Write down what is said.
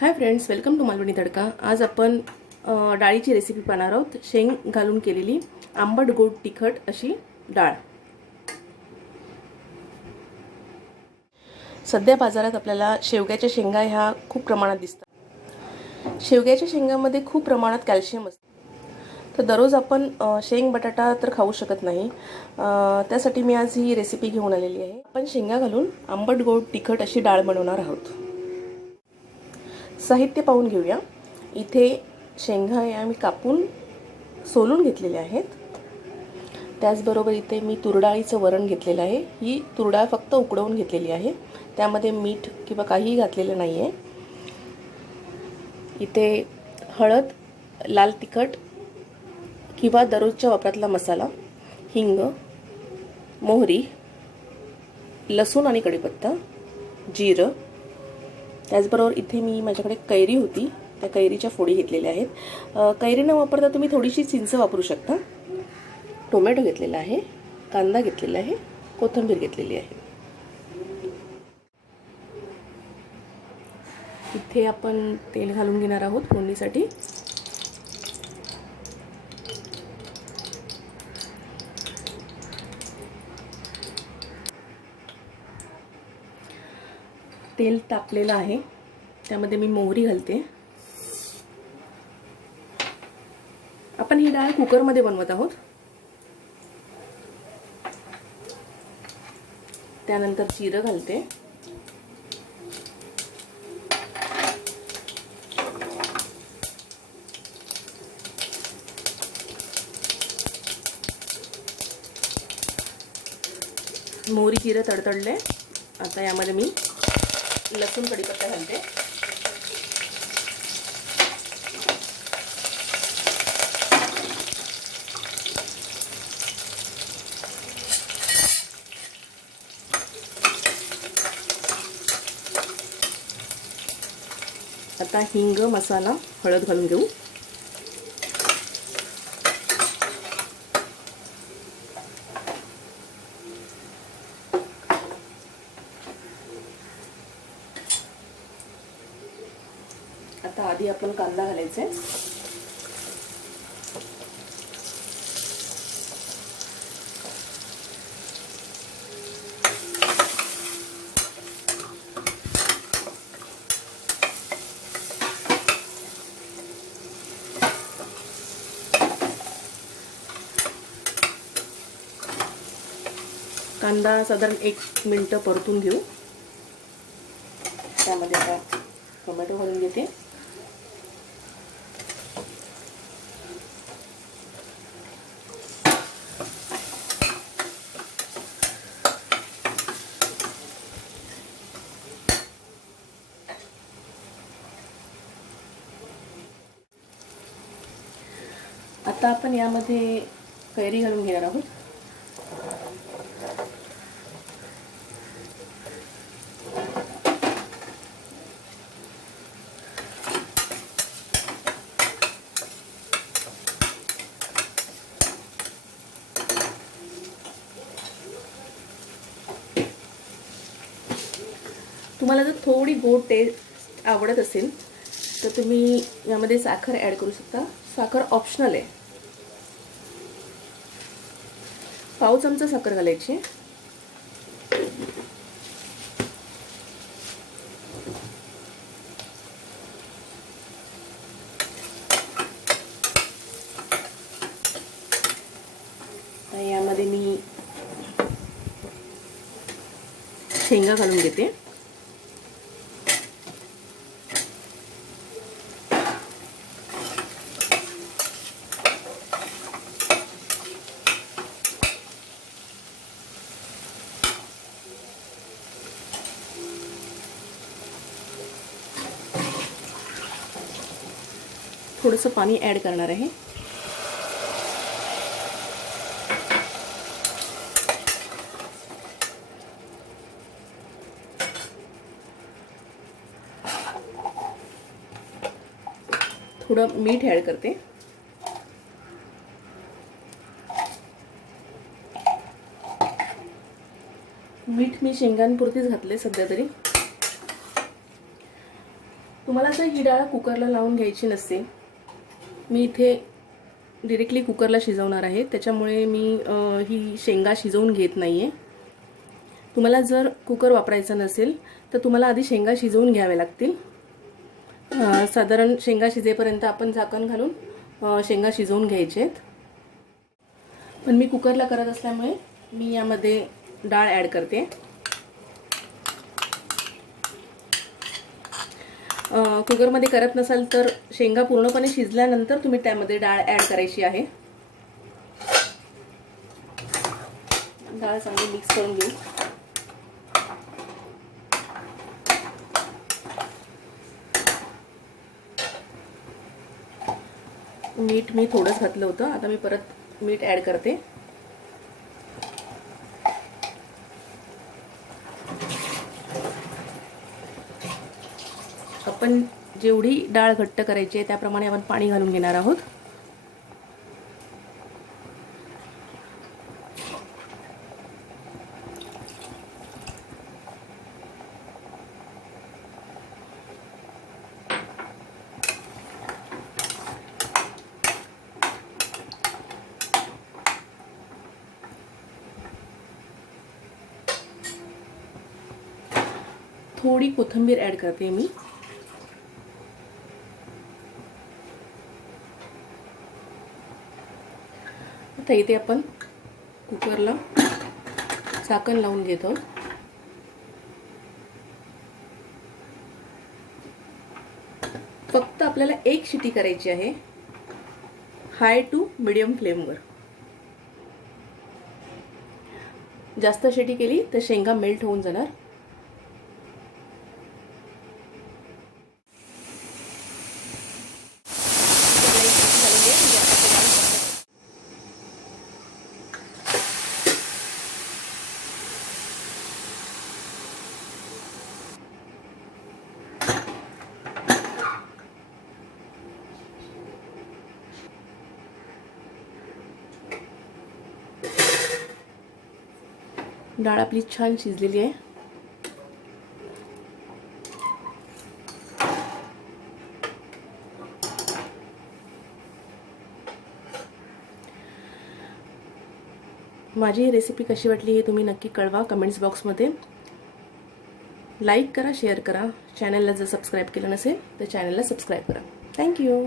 High friends, welcome to Malvani Tadka. आज आपण डाळीची रेसिपी पाहणार आहोत। शेंग घालून केलेली आंबट गोड तिखट अशी डाळ। सध्या बाजारात आपल्याला शेवग्याच्या शेंगा ह्या खूप प्रमाणात दिसतात। शेवग्याच्या शेंगामध्ये खूप प्रमाणात कॅल्शियम असते, तर दररोज आपण शेंग बटाटा तर खाऊ शकत नाही। त्यासाठी मी आज ही रेसिपी घेऊन आलेली आहे। आपण शेंगा घालून आंबट गोड तिखट अशी डाळ बनवणार आहोत। साहित्य पाहून घेऊया। इथे शेंगा या मी कापून सोलून घेतलेले आहेत। त्याचबरोबर इथे मी तुरडाळीचं वरण घेतलेलं आहे। ही तुरडाळ फक्त उकडवून घेतलेली आहे, त्यामध्ये मीठ किंवा काहीही घातलेलं नाही आहे। इथे हळद, लाल तिखट किंवा दररोजच्या वापरातला मसाला, हिंग, मोहरी, लसूण आणि कढीपत्ता, जिरं। त्याचबरोबर इथे मी माझ्याकडे कैरी होती, त्या कैरीच्या फोडी घेतलेल्या आहेत। कैरी न वापरता तुम्ही थोडीशी चिंच वापरू शकता। टोमॅटो घेतलेला आहे, कांदा घेतलेला आहे, कोथिंबीर घेतलेली आहे। इथे आपण तेल घालून घेणार आहोत फोडणीसाठी। तेल तापलेलं आहे, त्यामध्ये मी मोहरी घालते। आपण ही डाळ कुकरमध्ये बनवत आहोत। त्यानंतर जिरं घालते, मोहरी जिरं तडतडले। आता यामध्ये मी लसूण कढीपत्ता घालते। आता हिंग, मसाला, हळद घालून घेऊ। आता आधी आपण कांदा घालायचा आहे। कांदा साधारण 1 मिनिट परतून घेऊ। त्यामध्ये आता टोमॅटो घालून घेते। आता आपण यामध्ये कैरी घालून घेणार आहोत। तुम्हाला जर थोडी गोड टेस्ट आवडत असेल तर तुम्ही यामध्ये साखर ॲड करू शकता। साखर ऑप्शनल आहे। पाव चमचा साखर घालायची। यामध्ये मी शेंगा घालून घेते। थोडंसं पाणी ॲड करणार आहे। थोडं मीठ ॲड करते। मीठ मी शेंगांपुरतीच घातले सध्या तरी। तुम्हाला जर ही डाळ कुकरला लावून घ्यायची नसेल, मी इथे डिरेक्टली कुकरला शिजवणार आहे, त्याच्यामुळे मी ही शेंगा शिजवून घेत नाही आहे. तुम्हाला जर कुकर वापरायचा नसेल तर तुम्हाला आधी शेंगा शिजवून घ्याव्या लागतील. साधारण शेंगा शिजेपर्यंत आपण झाकण घालून शेंगा शिजवून घ्यायचे आहेत. पण मी कुकरला करत असल्यामुळे मी यामध्ये डाळ ॲड करते. कुकरमध्ये करत नसाल तर शेंगा पूर्णपणे शिजल्यानंतर तुम्ही त्यामध्ये डाळ ॲड करायची आहे. डाळ चांगली मिक्स करून घेऊ. मीठ मी थोडंच घातलं होतं, आता मी परत मीठ ॲड करते. आपण जेवढी डाळ घट्ट करायची आहे त्याप्रमाणे आपण पाणी घालून घेणार आहोत. थोडी कोथिंबीर ॲड करते मी. आता इथे आपण कुकरला झाकण लावून घेतो. फक्त आपल्याला एक शिटी करायची आहे, हाय टू मीडियम फ्लेमवर. जास्त शिटी केली तर शेंगा मेल्ट होऊन जाणार. डाळ आपली छान शिजलेली आहे. माझी ही रेसिपी कशी वाटली हे तुम्ही नक्की कळवा कमेंट्स बॉक्समध्ये. लाईक करा, शेअर करा. चॅनलला जर सबस्क्राईब केलं नसेल तर चॅनलला सबस्क्राईब करा. थँक्यू.